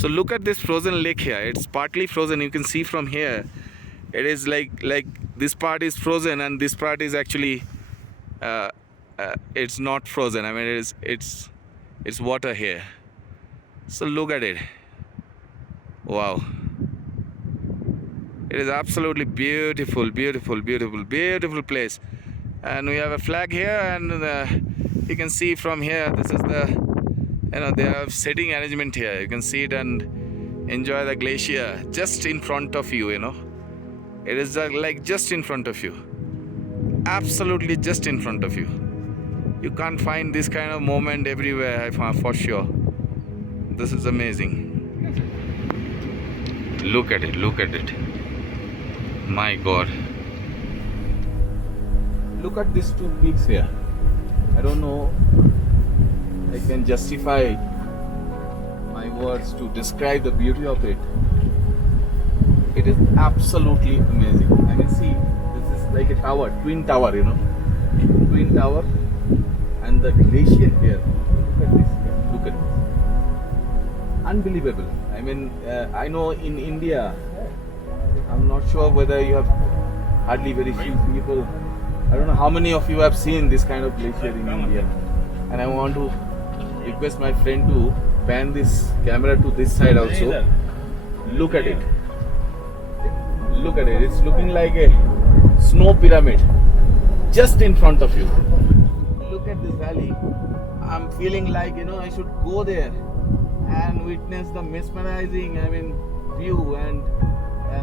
So look at this frozen lake here. It's partly frozen. You can see from here. It is like this part is frozen and this part is actually it's not frozen. I mean it's water here. So look at it. Wow. It is absolutely beautiful, beautiful, beautiful, beautiful place. And we have a flag here, and you can see from here. This is the, they have seating arrangement here. You can see it and enjoy the glacier just in front of you. It is like just in front of you, absolutely just in front of you. You can't find this kind of moment everywhere, for sure. This is amazing. Look at it, look at it. My God. Look at these two peaks here. I don't know I can justify my words to describe the beauty of it. It is absolutely amazing. I mean, see, this is like a tower, twin tower, twin tower, and the glacier here. Look at this here. Look at this. Unbelievable. I mean, I know in India, I'm not sure whether you have hardly very few people. I don't know how many of you have seen this kind of glacier in India. And I want to request my friend to pan this camera to this side also. Look at it. Look at it. It's looking like a snow pyramid just in front of you. Look at this valley. I'm feeling like, I should go there and witness the mesmerizing, view and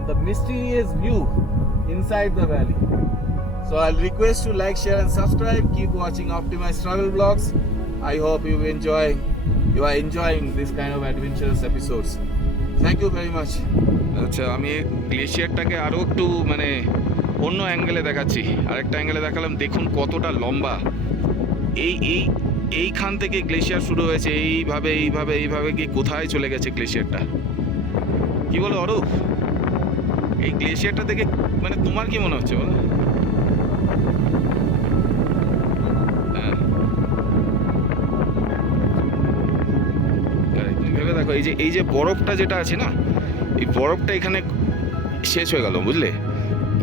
the mysterious view inside the valley. So I'll request you like, share and subscribe. Keep watching Optimized Travel Vlogs. I hope you are enjoying this kind of adventurous episodes. Thank you very much. আচ্ছা, আমি গ্লেশিয়ারটাকে আরও একটু অন্য অ্যাঙ্গেলে দেখাচ্ছি। আরেকটা অ্যাঙ্গেলে দেখালাম, দেখুন কতটা লম্বা। এইখান থেকে গ্লেশিয়ার শুরু হয়েছে, এইভাবে কি কোথায় চলে গেছে গ্লেশিয়ারটা। কি বলো অরূপ, এই গ্লেশিয়ারটা দেখে তোমার কি মনে হচ্ছে বলো? ভেবে দেখো, এই যে বরফটা যেটা আছে না, এই বরফটা এখানে শেষ হয়ে গেল, বুঝলে?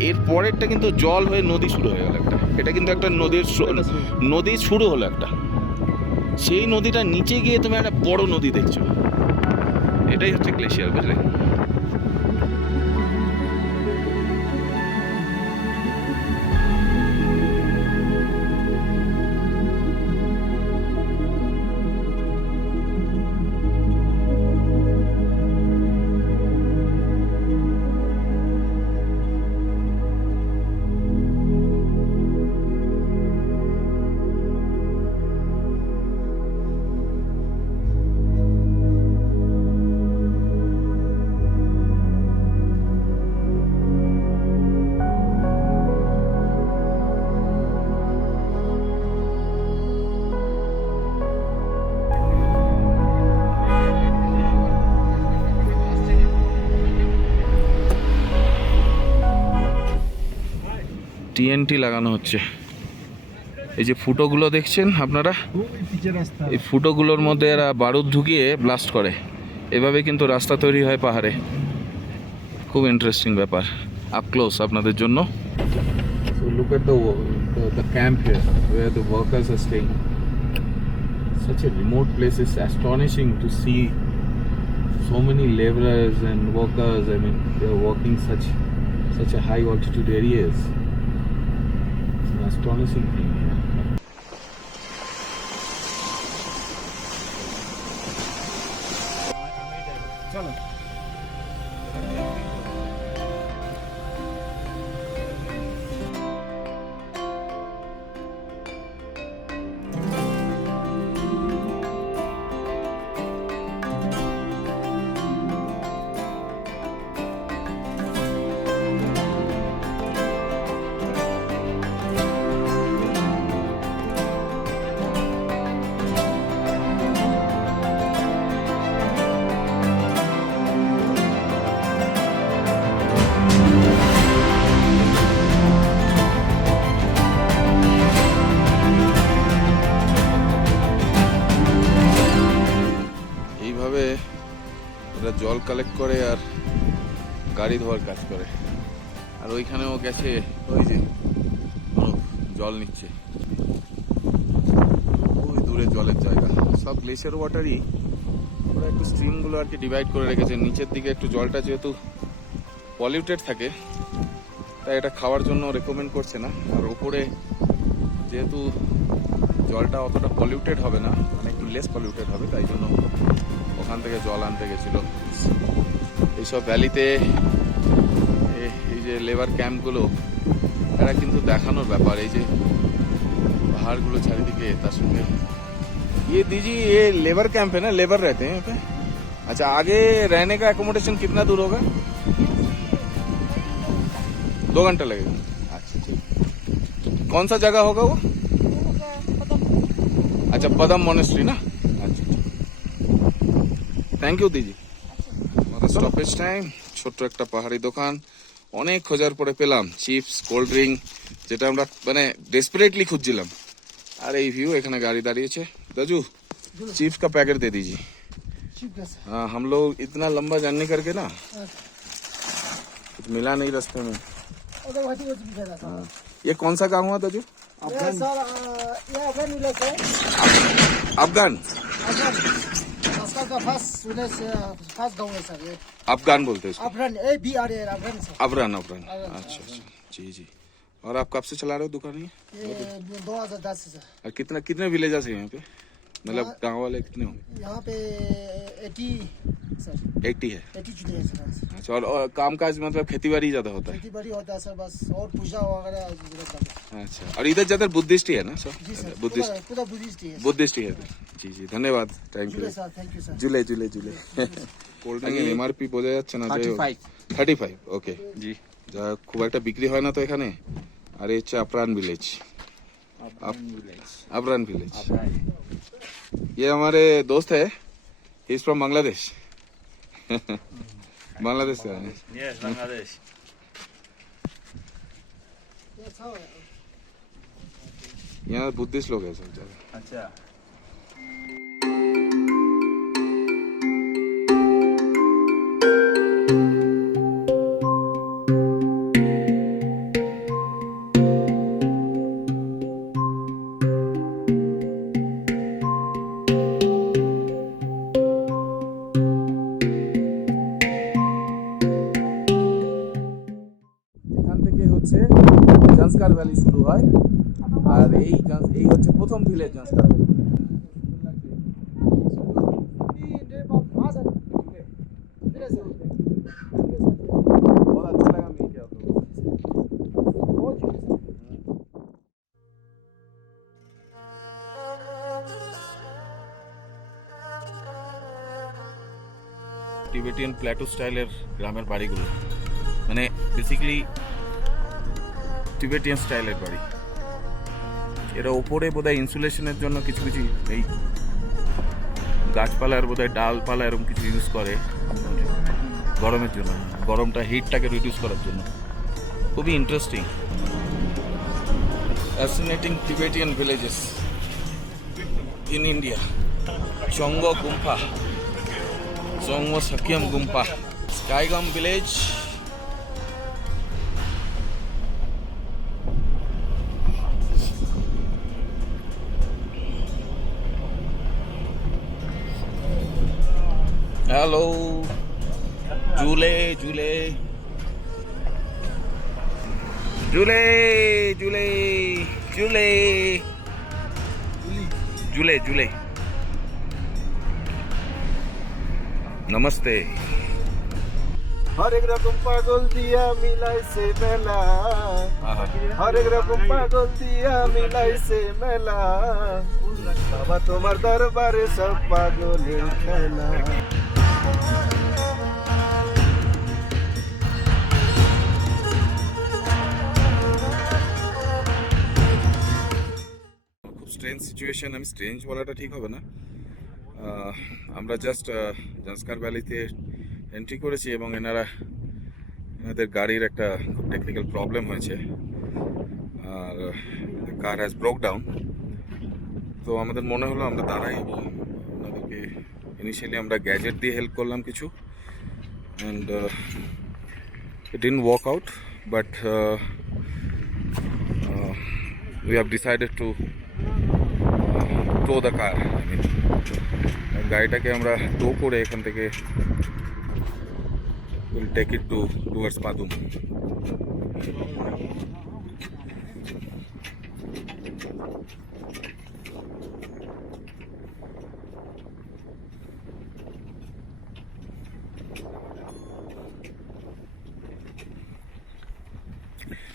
এর পরেরটা কিন্তু জল হয়ে নদী শুরু হয়ে গেল একটা। এটা কিন্তু একটা নদী শুরু হলো একটা। সেই নদীটা নিচে গিয়ে তুমি একটা বড় নদী দেখছো। এটাই হচ্ছে গ্লেশিয়ার, বুঝলে? টিএনটি লাগানো হচ্ছে। এই যে ফুটোগুলো দেখছেন আপনারা, এই ফুটোগুলোর মধ্যে এরা বারুদ ঢুকিয়ে ব্লাস্ট করে। এভাবে কিন্তু রাস্তা তৈরি হয় পাহাড়ে। খুব ইন্টারেস্টিং ব্যাপার, আপ ক্লোজ আপনাদের জন্য। So look at the camp here where the workers are staying. Such a remote place. Is astonishing to see so many laborers and workers. I mean, they are working such a high altitude areas. Astonishing thing here. Chalo. এরা জল collect করে আর গাড়ি ধোয়ার কাজ করে। আর ওইখানেও গেছে, ওই যে জল নিচ্ছে, ওই দূরে জলের জায়গা। সব গ্লেশিয়ার ওয়াটারই, ওরা একটু স্ট্রিমগুলো আর কি ডিভাইড করে রেখেছে। নিচের দিকে একটু জলটা যেহেতু পলিউটেড থাকে, তাই এটা খাওয়ার জন্য রেকমেন্ড করছে না। আর ওপরে যেহেতু জলটা অতটা পলিউটেড হবে না, মানে একটু লেস পলিউটেড হবে, তাই জন্য ওখান থেকে জল আনতে গেছিল। এইসব ভ্যালিতে এই যে লেবার ক্যাম্পগুলো, এরা কিন্তু দেখানোর ব্যাপার। এই যে পাহাড়গুলো চারিদিকে, তার সঙ্গে ये दीजिए, ये लेबर कैंप है ना, लेबर रहते हैं यहाँ पे। अच्छा, आगे रहने का एकोमोडेशन कितना दूर होगा? 2 घंटा लगेगा। अच्छा ठीक। कौन सा जगह होगा वो? अच्छा, पदम मोनेस्ट्री ना। अच्छा ठीक, থ্যাংক ইউ দিদি। আমাদের স্টপেজ টাইম, ছোট্ট একটা পাহাড়ি দোকান, অনেক খোঁজার পরে পেলাম চিপস, কোল্ড ড্রিঙ্ক, যেটা আমরা মানে ডেসপারেটলি খুঁজছিলাম। আর এই ভিউ, এখানে গাড়ি দাঁড়িয়েছে। दाजू चिप्स का पैकेट दे दीजिए। हाँ, हम लोग इतना लंबा जर्नी करके ना कुछ मिला नहीं रास्ते में। हाँ। ये कौन सा गाँव हुआ दाजू? अफगान। अफगान बोलते हैं इसको। अफगान। अच्छा। जी जी। और आप कब से चला रहे हो दुकान? ये 2010 से। और कितने विलेजर्स हैं यहाँ पे, मतलब गांव वाले कितने होंगे? यहाँ पे 80 सर। 80 है। 80 चुने हैं सर। अच्छा, और काम काज मतलब खेती बाड़ी ज्यादा होता है? खेती बाड़ी होता है सर, बस और पूजा वगैरह। अच्छा, और इधर ज्यादा बुद्धिस्ट ही है ना सर? जी सर, बुद्धिस्ट, पूरा बुद्धिस्ट ही है। बुद्धिस्ट ही है। जी जी, धन्यवाद, thank you sir, thank you sir. जुले কোল্ড ড্রিঙ্কের এমআরপি বোঝা যাচ্ছে না। 35। ওকে জি, যা খুব একটা বিক্রি হয় না তো এখানে। আর এই হচ্ছে আফরান ভিলেজ। अफरान विलेज। ये हमारे दोस्त है, he is from Bangladesh. Bangladesh से आए हैं। Yes, Bangladesh. यहाँ बुद्धिस्ट लोग हैं सब जगह। अच्छा। জান্সকার ভ্যালি শুরু হয়, আর এই হচ্ছে প্রথম ভিলেজ জান্সকার ভ্যালি। बहुत अच्छा लगा मिल के आप लोगों से। টিবেটিয়ান প্ল্যাটো স্টাইলের গ্রামের বাড়িগুলো, মানে বেসিক্যালি টিবেটিয়ান স্টাইলের বাড়ি। এরা ওপরে বোধহয় ইনসুলেশনের জন্য কিছু কিছু এই গাছপালার বোধহয় ডালপালা এরকম কিছু ইউজ করে গরমের জন্য, গরমটা হিটটাকে রিডিউস করার জন্য। খুবই interesting. Fascinating Tibetan villages in India. Chang Gompa, Chang Sakyam Gompa, স্কাইগাম ভিলেজ। हेलो झूले झूले झूले झूले झूले झूले झूले। नमस्ते। হরেক রকম পাগল দিয়া মিলাইছে মেলা, হরেক রকম পাগল দিয়া মিলাইছে মেলা, বাবা তোমার দরবারে সব পাগলের খেলা। খুব স্ট্রেঞ্জ সিচুয়েশন, আমি স্ট্রেঞ্জ বলাটা ঠিক হবে না। আমরা জাস্ট জান্সকার ভ্যালিতে এন্ট্রি করেছি এবং এনাদের গাড়ির একটা খুব টেকনিক্যাল প্রবলেম হয়েছে, আর কার হ্যাজ ব্রোক ডাউন। তো আমাদের মনে হলো আমরা দাঁড়াই এবং ওনাদেরকে ইনিশিয়ালি আমরা গ্যাজেট দিয়ে হেল্প করলাম কিছু, and it didn't work out, but we have decided to tow the car. I mean, গাড়িটাকে আমরা টো করে এখান থেকে we'll take it towards Padum.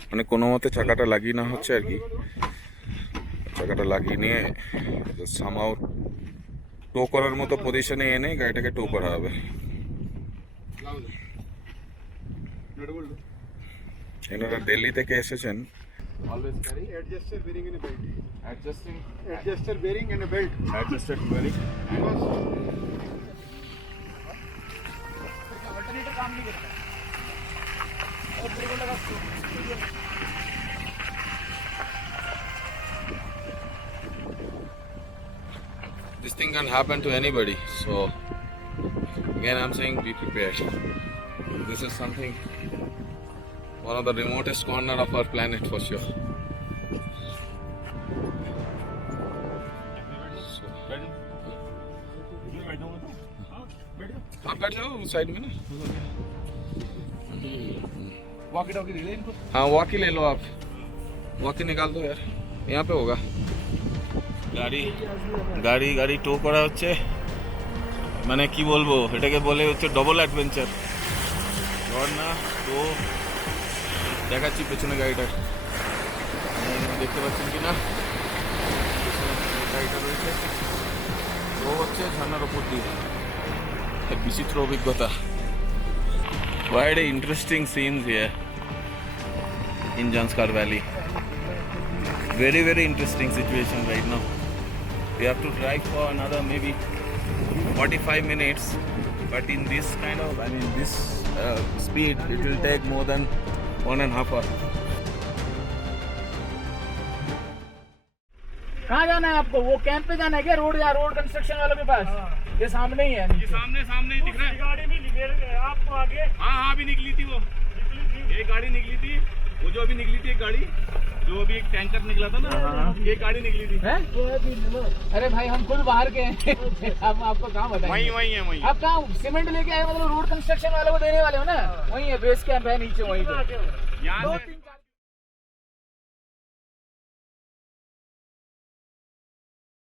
মানে কোনো মতে চাকাটা লাগিয়ে না হচ্ছে আর কি, চাকাটা লাগিয়ে নিয়ে সামাও টো করার মতো পজিশনে এনে গাড়িটাকে টো করা হবে। এনারা দিল্লি থেকে এসেছেন। Always carry adjuster bearing and a belt. Adjusting, Adjuster bearing and a belt. adjusted bearing. Alternator काम नहीं करता और ब्रेक लगा This thing can happen to anybody, so again I'm saying be prepared. This is something, one of the remotest corner of our planet for sure. आप बैठ जाओ side में ना। वॉकी टॉकी दे दे इनको। हाँ वॉकी ले लो आप, वॉकी निकाल दो यार, यहाँ पे होगा। গাড়ি গাড়ি টো করা হচ্ছে, মানে কি বলবো, এটাকে বলে হচ্ছে ডবল অ্যাডভেঞ্চার। না তো দেখাচ্ছি পেছনে গাড়িটা, দেখতে পাচ্ছেন কি না, গাড়িটা রয়েছে, ও হচ্ছে ঝর্ণার ওপর দিয়ে। এক বিচিত্র অভিজ্ঞতা। Quite a interesting scenes here in Zanskar Valley. Very very interesting situation right now. We have to drive for another maybe 45 minutes, but in this kind of, I mean this speed, it will take more than 1.5 hours. कहाँ जाना है आपको? वो camp पे जाना है क्या? Road या रोड कंस्ट्रक्शन वालों के पास? ये सामने ही है। ये सामने ही दिख रहा है। गाड़ी भी आपको आगे। हाँ अभी निकली थी वो, एक गाड़ी निकली थी, वो जो अभी निकली थी एक गाड़ी, जो अभी एक टैंकर निकला था ना, ये गाड़ी निकली थी। अरे भाई हम खुद बाहर के हैं। हम आपको कहाँ बताएं? वही है वही। आप कहाँ सीमेंट लेके आए, मतलब रोड कंस्ट्रक्शन वालों को देने वाले हो ना? वही है बेस कैंप है नीचे, वहीं पे। यहाँ